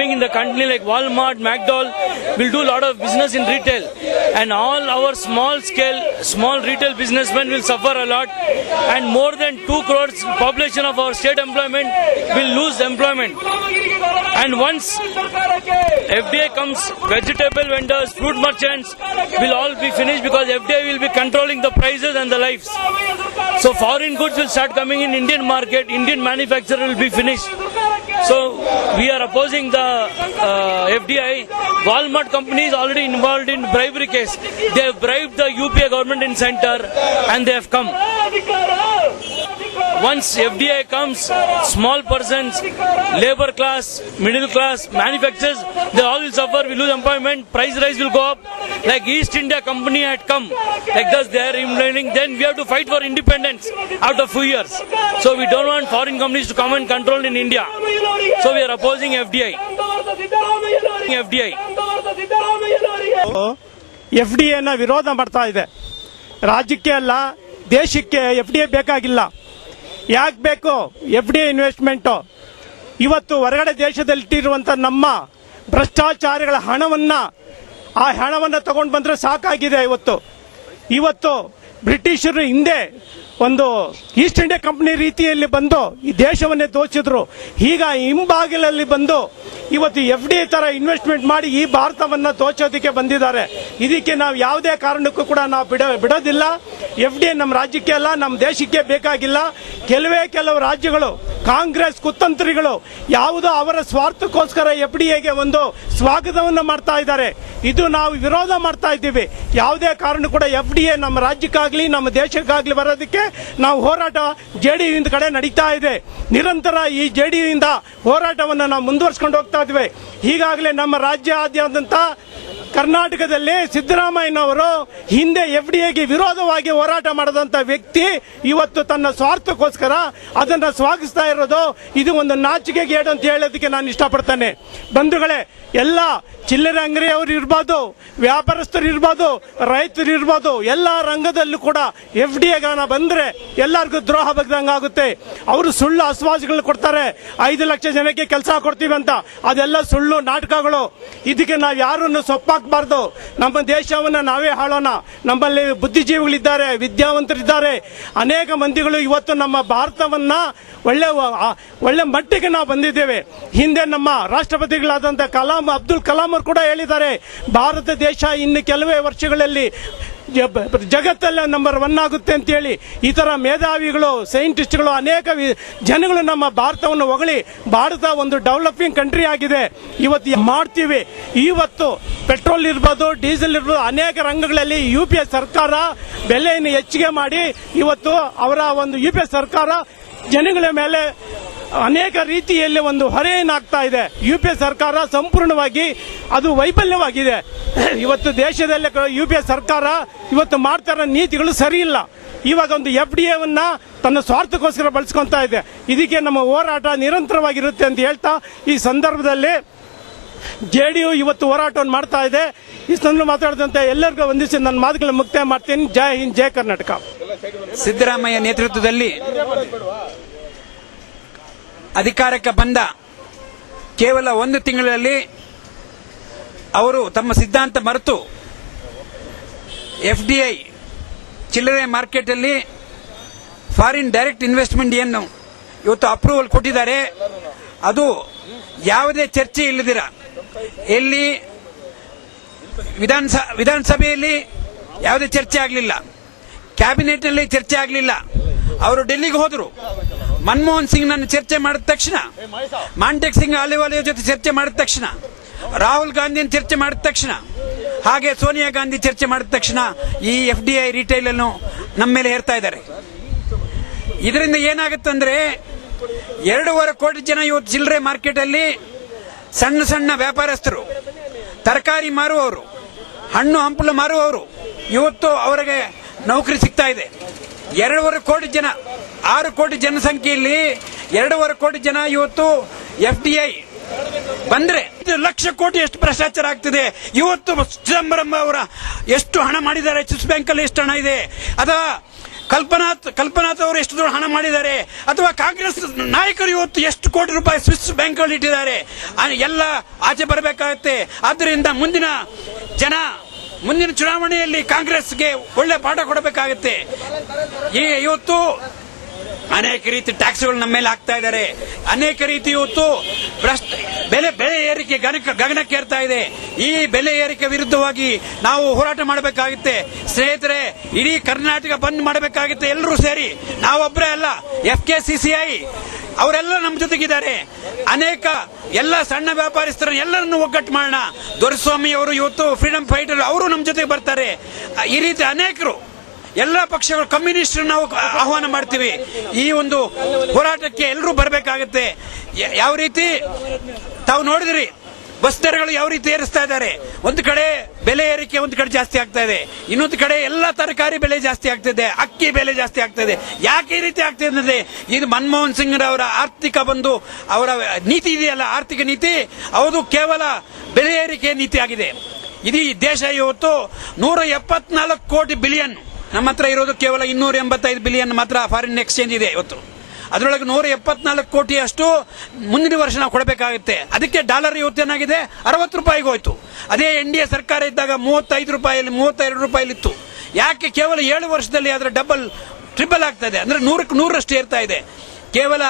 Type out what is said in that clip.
coming in the country like Walmart, McDonald's will do a lot of business in retail, and all our small retail businessmen will suffer a lot, and more than 2 crores population of our state employment will lose employment. And once FDI comes, vegetable vendors, fruit merchants will all be finished because FDI will be controlling the prices and the lives. So foreign goods will start coming in Indian market, Indian manufacturer will be finished. So we are opposing the FDI. Walmart company is already involved in bribery case. They have bribed the UPA government in center and they have come. Once FDI comes, small persons, labor class, middle class, manufacturers, they all will suffer, will lose employment, price rise will go up. Like East India Company had come, like this they are implementing. Then we have to fight for independence after few years. So we don't want foreign companies to come and control in India. So we are opposing FDI. FDI ನ ವಿರೋಧ ಮಾಡ್ತಾ ಇದೆ. ರಾಜ್ಯಕ್ಕೆ ಅಲ್ಲ, ದೇಶಕ್ಕೆ FDI ಬೇಕಾಗಿಲ್ಲ. ಯಾಕೆ ಬೇಕು FDI ಇನ್ವೆಸ್ಟ್ಮೆಂಟ್? ಇವತ್ತು ಹೊರಗಡೆ ದೇಶದಲ್ಲಿಟ್ಟಿರುವಂತ ನಮ್ಮ ಭ್ರಷ್ಟಾಚಾರಿಗಳ ಹಣವನ್ನ ತಗೊಂಡು ಬಂದ್ರೆ ಸಾಕಾಗಿದೆ. ಇವತ್ತು ಬ್ರಿಟಿಷರು ಹಿಂದೆ ಒಂದು ಈಸ್ಟ್ ಇಂಡಿಯಾ ಕಂಪನಿ ರೀತಿಯಲ್ಲಿ ಬಂದು ಈ ದೇಶವನ್ನೇ ದೋಚಿದ್ರು. ಈಗ ಹಿಂಬಾಗಿಲಲ್ಲಿ ಬಂದು ಇವತ್ತು FDI ತರ ಇನ್ವೆಸ್ಟ್ಮೆಂಟ್ ಮಾಡಿ ಈ ಭಾರತವನ್ನ ದೋಚೋದಕ್ಕೆ ಬಂದಿದ್ದಾರೆ. ಇದಕ್ಕೆ ನಾವು ಯಾವುದೇ ಕಾರಣಕ್ಕೂ ಕೂಡ ನಾವು ಬಿಡೋದಿಲ್ಲ. FDI ನಮ್ಮ ರಾಜ್ಯಕ್ಕೆ ಅಲ್ಲ, ನಮ್ಮ ದೇಶಕ್ಕೆ ಬೇಕಾಗಿಲ್ಲ. ಕೆಲವು ರಾಜ್ಯಗಳು ಕಾಂಗ್ರೆಸ್ ಕುತಂತ್ರಿಗಳು ಯಾವುದೋ ಅವರ ಸ್ವಾರ್ಥಕ್ಕೋಸ್ಕರ FDIಗೆ ಒಂದು ಸ್ವಾಗತವನ್ನು ಮಾಡ್ತಾ ಇದ್ದಾರೆ. ಇದು ನಾವು ವಿರೋಧ ಮಾಡ್ತಾ ಇದ್ದೀವಿ. ಯಾವುದೇ ಕಾರಣ ಕೂಡ FDI ನಮ್ಮ ರಾಜ್ಯಕ್ಕಾಗ್ಲಿ ನಮ್ಮ ದೇಶಕ್ಕಾಗ್ಲಿ ಬರೋದಕ್ಕೆ ನಾವು ಹೋರಾಟ JDU ಕಡೆ ನಡೀತಾ ಇದೆ. ನಿರಂತರ ಈ JDU ಇಂದ ಹೋರಾಟವನ್ನು ನಾವು ಮುಂದುವರಿಸಿಕೊಂಡು ಹೋಗ್ತಾ ಇದ್ವಿ. ಈಗಾಗಲೇ ನಮ್ಮ ರಾಜ್ಯಾದ್ಯಂತ ಕರ್ನಾಟಕದಲ್ಲಿ ಸಿದ್ದರಾಮಯ್ಯನವರು ಹಿಂದೆ FDIಗೆ ವಿರೋಧವಾಗಿ ಹೋರಾಟ ಮಾಡದಂತ ವ್ಯಕ್ತಿ ಇವತ್ತು ತನ್ನ ಸ್ವಾರ್ಥಕ್ಕೋಸ್ಕರ ಅದನ್ನ ಸ್ವಾಗತಿಸ್ತಾ ಇರೋದು ಇದು ಒಂದು ನಾಚಿಕೆಗೇಡು ಅಂತ ಹೇಳೋದಕ್ಕೆ ನಾನು ಇಷ್ಟಪಡ್ತೇನೆ. ಬಂಧುಗಳೇ, ಎಲ್ಲ ಚಿಲ್ಲರೆ ಅಂಗಡಿಯವರು ಇರ್ಬೋದು, ವ್ಯಾಪಾರಸ್ಥರು ಇರ್ಬೋದು, ರೈತರು ಇರ್ಬೋದು, ಎಲ್ಲ ರಂಗದಲ್ಲೂ ಕೂಡ FDI ಬಂದ್ರೆ ಎಲ್ಲರಿಗೂ ದ್ರೋಹ ಬಗ್ದಂಗಾಗುತ್ತೆ. ಅವರು ಸುಳ್ಳು ಆಶ್ವಾಸಗಳು ಕೊಡ್ತಾರೆ, 5 ಲಕ್ಷ ಜನಕ್ಕೆ ಕೆಲಸ ಕೊಡ್ತೀವಿ ಅಂತ. ಅದೆಲ್ಲ ಸುಳ್ಳು ನಾಟಕಗಳು. ಇದಕ್ಕೆ ನಾವು ಯಾರನ್ನು ಸೊಪ್ಪಾಕಬಾರ್ದು. ನಮ್ಮ ದೇಶವನ್ನ ನಾವೇ ಹಾಳೋಣ. ನಮ್ಮಲ್ಲಿ ಬುದ್ಧಿಜೀವಿಗಳಿದ್ದಾರೆ, ವಿದ್ಯಾವಂತರಿದ್ದಾರೆ, ಅನೇಕ ಮಂದಿಗಳು ಇವತ್ತು ನಮ್ಮ ಭಾರತವನ್ನ ಒಳ್ಳೆ ಮಟ್ಟಿಗೆ ನಾವು ಬಂದಿದ್ದೇವೆ. ಹಿಂದೆ ನಮ್ಮ ರಾಷ್ಟ್ರಪತಿಗಳಾದಂಥ ಅಬ್ದುಲ್ ಕಲಾಂ ಅವರು ಕೂಡ ಹೇಳಿದ್ದಾರೆ, ಭಾರತ ದೇಶ ಇನ್ನು ಕೆಲವೇ ವರ್ಷಗಳಲ್ಲಿ ಜಗತ್ತಲ್ಲೇ ನಂಬರ್ 1 ಆಗುತ್ತೆ ಅಂತ ಹೇಳಿ. ಈ ತರ ಮೇಧಾವಿಗಳು, ಸೈಂಟಿಸ್ಟ್ಗಳು, ಅನೇಕ ಜನಗಳು ನಮ್ಮ ಭಾರತವನ್ನು ಹೊಗಳಿ ಭಾರತ ಒಂದು ಡೆವಲಪಿಂಗ್ ಕಂಟ್ರಿ ಆಗಿದೆ ಇವತ್ತು ಮಾಡ್ತೀವಿ. ಇವತ್ತು ಪೆಟ್ರೋಲ್ ಇರ್ಬೋದು, ಡೀಸೆಲ್ ಇರ್ಬೋದು, ಅನೇಕ ರಂಗಗಳಲ್ಲಿ UPA ಸರ್ಕಾರ ಬೆಲೆಯನ್ನು ಹೆಚ್ಚಿಗೆ ಮಾಡಿ ಇವತ್ತು ಅವರ ಒಂದು UPA ಸರ್ಕಾರ ಜನಗಳ ಮೇಲೆ ಅನೇಕ ರೀತಿಯಲ್ಲಿ ಒಂದು ಹೊರೆಯನ್ನಾಗ್ತಾ ಇದೆ. UPA ಸರ್ಕಾರ ಸಂಪೂರ್ಣವಾಗಿ ಅದು ವೈಫಲ್ಯವಾಗಿದೆ. ಇವತ್ತು ದೇಶದಲ್ಲಿ UPA ಸರ್ಕಾರ ಇವತ್ತು ಮಾಡ್ತಾರ ನೀತಿಗಳು ಸರಿ ಇಲ್ಲ. ಇವಾಗ ಒಂದು FDIವನ್ನ ತನ್ನ ಸ್ವಾರ್ಥಕ್ಕೋಸ್ಕರ ಬಳಸ್ಕೊಂತಾ ಇದೆ. ಇದಕ್ಕೆ ನಮ್ಮ ಹೋರಾಟ ನಿರಂತರವಾಗಿರುತ್ತೆ ಅಂತ ಹೇಳ್ತಾ ಈ ಸಂದರ್ಭದಲ್ಲಿ JDU ಇವತ್ತು ಹೋರಾಟವನ್ನು ಮಾಡ್ತಾ ಇದೆ. ಈ ಸಂದರ್ಭ ಮಾತಾಡಿದಂತೆ ಎಲ್ಲರಿಗೂ ವಂದಿಸಿ ನನ್ನ ಮಾತುಗಳನ್ನು ಮುಕ್ತಾಯ ಮಾಡ್ತೀನಿ. ಜೈ ಹಿಂದ್, ಜೈ ಕರ್ನಾಟಕ. ಸಿದ್ದರಾಮಯ್ಯ ನೇತೃತ್ವದಲ್ಲಿ ಅಧಿಕಾರಕ್ಕೆ ಬಂದ ಕೇವಲ 1 ತಿಂಗಳಲ್ಲಿ ಅವರು ತಮ್ಮ ಸಿದ್ಧಾಂತ ಮರೆತು FDI ಚಿಲ್ಲರೆ ಮಾರ್ಕೆಟ್ ಅಲ್ಲಿ ಫಾರಿನ್ ಡೈರೆಕ್ಟ್ ಇನ್ವೆಸ್ಟ್ಮೆಂಟ್ ಏನು ಇವತ್ತು ಅಪ್ರೂವಲ್ ಕೊಟ್ಟಿದ್ದಾರೆ. ಅದು ಯಾವುದೇ ಚರ್ಚೆ ಇಲ್ಲದಿರ, ಎಲ್ಲಿ ವಿಧಾನಸಭೆಯಲ್ಲಿ ಯಾವುದೇ ಚರ್ಚೆ ಆಗಲಿಲ್ಲ, ಕ್ಯಾಬಿನೆಟ್ ನಲ್ಲಿ ಚರ್ಚೆ ಆಗಲಿಲ್ಲ. ಅವರು ಡೆಲ್ಲಿಗೆ ಹೋದರು. ಮನಮೋಹನ್ ಸಿಂಗ್ ನನ್ನ ಚರ್ಚೆ ಮಾಡಿದ ತಕ್ಷಣ, ಮಾಂಟೆಕ್ ಸಿಂಗ್ ಅಹ್ಲುವಾಲಿಯಾ ಜೊತೆ ಚರ್ಚೆ ಮಾಡಿದ ತಕ್ಷಣ, ರಾಹುಲ್ ಗಾಂಧಿಯನ್ನು ಚರ್ಚೆ ಮಾಡಿದ ತಕ್ಷಣ, ಹಾಗೆ ಸೋನಿಯಾ ಗಾಂಧಿ ಚರ್ಚೆ ಮಾಡಿದ ತಕ್ಷಣ ಈ FDI ರಿಟೈಲ್ ಅನ್ನು ನಮ್ಮ ಮೇಲೆ ಹೇರ್ತಾ ಇದ್ದಾರೆ. ಇದರಿಂದ ಏನಾಗುತ್ತಂದ್ರೆ 2.5 ಕೋಟಿ ಜನ ಇವತ್ತು ಚಿಲ್ಲರೆ ಮಾರ್ಕೆಟ್ ಅಲ್ಲಿ ಸಣ್ಣ ಸಣ್ಣ ವ್ಯಾಪಾರಸ್ಥರು, ತರಕಾರಿ ಮಾರುವವರು, ಹಣ್ಣು ಹಂಪಲು ಮಾರುವವರು ಇವತ್ತು ಅವರಿಗೆ ನೌಕರಿ ಸಿಗ್ತಾ ಇದೆ. 2.5 ಕೋಟಿ ಜನ, 6 ಕೋಟಿ ಜನಸಂಖ್ಯೆಯಲ್ಲಿ 2.5 ಕೋಟಿ ಜನ ಇವತ್ತು FDI ಬಂದ್ರೆ 1 ಲಕ್ಷ ಕೋಟಿ ಎಷ್ಟು ಭ್ರಷ್ಟಾಚಾರ ಆಗ್ತಿದೆ. ಇವತ್ತು ಚಿದಂಬರಂ ಅವರ ಎಷ್ಟು ಹಣ ಮಾಡಿದ್ದಾರೆ, ಸ್ವಿಸ್ ಬ್ಯಾಂಕ್ ಅಲ್ಲಿ ಎಷ್ಟು ಹಣ ಇದೆ, ಅಥವಾ ಕಲ್ಪನಾಥ್ ಅವರು ಎಷ್ಟು ದೊಡ್ಡ ಹಣ ಮಾಡಿದ್ದಾರೆ, ಅಥವಾ ಕಾಂಗ್ರೆಸ್ ನಾಯಕರು ಇವತ್ತು ಎಷ್ಟು ಕೋಟಿ ರೂಪಾಯಿ ಸ್ವಿಸ್ ಬ್ಯಾಂಕ್ಗಳಲ್ಲಿ ಇಟ್ಟಿದ್ದಾರೆ, ಎಲ್ಲ ಆಚೆ ಬರಬೇಕಾಗುತ್ತೆ. ಆದ್ದರಿಂದ ಮುಂದಿನ ಚುನಾವಣೆಯಲ್ಲಿ ಕಾಂಗ್ರೆಸ್ಗೆ ಒಳ್ಳೆ ಪಾಠ ಕೊಡಬೇಕಾಗುತ್ತೆ. ಇವತ್ತು ಅನೇಕ ರೀತಿ ಟ್ಯಾಕ್ಸ್ಗಳು ನಮ್ಮ ಮೇಲೆ ಹಾಕ್ತಾ ಇದ್ದಾರೆ, ಅನೇಕ ರೀತಿ ಇವತ್ತು ಬೆಲೆ ಏರಿಕೆ ಗಗನಕ್ಕೇರ್ತಾ ಇದೆ. ಈ ಬೆಲೆ ಏರಿಕೆ ವಿರುದ್ಧವಾಗಿ ನಾವು ಹೋರಾಟ ಮಾಡಬೇಕಾಗುತ್ತೆ ಸ್ನೇಹಿತರೆ. ಇಡೀ ಕರ್ನಾಟಕ ಬಂದ್ ಮಾಡಬೇಕಾಗುತ್ತೆ ಎಲ್ಲರೂ ಸೇರಿ, ನಾವೊಬ್ಬರೇ ಅಲ್ಲ. FKCCI ಅವರೆಲ್ಲ ನಮ್ಮ ಜೊತೆಗಿದ್ದಾರೆ. ಅನೇಕ ಎಲ್ಲ ಸಣ್ಣ ವ್ಯಾಪಾರಸ್ಥರ ಎಲ್ಲರನ್ನು ಒಗ್ಗಟ್ಟು ಮಾಡೋಣ. ದೊರೆಸ್ವಾಮಿ ಅವರು ಇವತ್ತು ಫ್ರೀಡಂ ಫೈಟರ್, ಅವರು ನಮ್ಮ ಜೊತೆಗೆ ಬರ್ತಾರೆ. ಈ ರೀತಿ ಅನೇಕರು ಎಲ್ಲ ಪಕ್ಷಗಳು, ಕಮ್ಯುನಿಸ್ಟ್ ನಾವು ಆಹ್ವಾನ ಮಾಡ್ತೀವಿ. ಈ ಒಂದು ಹೋರಾಟಕ್ಕೆ ಎಲ್ಲರೂ ಬರಬೇಕಾಗುತ್ತೆ. ಯಾವ ರೀತಿ ತಾವು ನೋಡಿದ್ರಿ, ಬಸ್ ದರಗಳು ಯಾವ ರೀತಿ ಏರಿಸ್ತಾ ಇದ್ದಾರೆ. ಒಂದು ಕಡೆ ಬೆಲೆ ಏರಿಕೆ ಒಂದು ಕಡೆ ಜಾಸ್ತಿ ಆಗ್ತಾ ಇದೆ, ಇನ್ನೊಂದು ಕಡೆ ಎಲ್ಲ ತರಕಾರಿ ಬೆಲೆ ಜಾಸ್ತಿ ಆಗ್ತಿದೆ, ಅಕ್ಕಿ ಬೆಲೆ ಜಾಸ್ತಿ ಆಗ್ತಾ ಇದೆ. ಯಾಕೆ ಈ ರೀತಿ ಆಗ್ತಿದೆ ಅಂದ್ರೆ ಇದು ಮನಮೋಹನ್ ಸಿಂಗ್ ಅವರ ಆರ್ಥಿಕ ಅವರ ನೀತಿ ಇದೆಯಲ್ಲ, ಆರ್ಥಿಕ ನೀತಿ, ಅದು ಕೇವಲ ಬೆಲೆ ಏರಿಕೆ ನೀತಿ ಆಗಿದೆ. ಇಡೀ ದೇಶ ಇವತ್ತು 174 ಕೋಟಿ ಬಿಲಿಯನ್, ನಮ್ಮ ಹತ್ರ ಇರೋದು ಕೇವಲ 285 ಬಿಲಿಯನ್ ಮಾತ್ರ ಫಾರಿನ್ ಎಕ್ಸ್ಚೇಂಜ್ ಇದೆ ಇವತ್ತು. ಅದರೊಳಗೆ 174 ಕೋಟಿ ಅಷ್ಟು ಮುಂದಿನ ವರ್ಷ ನಾವು ಕೊಡಬೇಕಾಗುತ್ತೆ. ಅದಕ್ಕೆ ಡಾಲರ್ ಇವತ್ತೇನಾಗಿದೆ 60 ರೂಪಾಯಿಗೆ ಹೋಯ್ತು. ಅದೇ NDA ಸರ್ಕಾರ ಇದ್ದಾಗ 35 ರೂಪಾಯಿಯಲ್ಲಿ 32 ರೂಪಾಯಿಲಿತ್ತು. ಯಾಕೆ ಕೇವಲ 7 ವರ್ಷದಲ್ಲಿ ಅದರ ಡಬಲ್ ಟ್ರಿಬಲ್ ಆಗ್ತಾ ಇದೆ, ಅಂದ್ರೆ 100ಕ್ಕೆ 100ರಷ್ಟು ಏರ್ತಾ ಇದೆ. ಕೇವಲ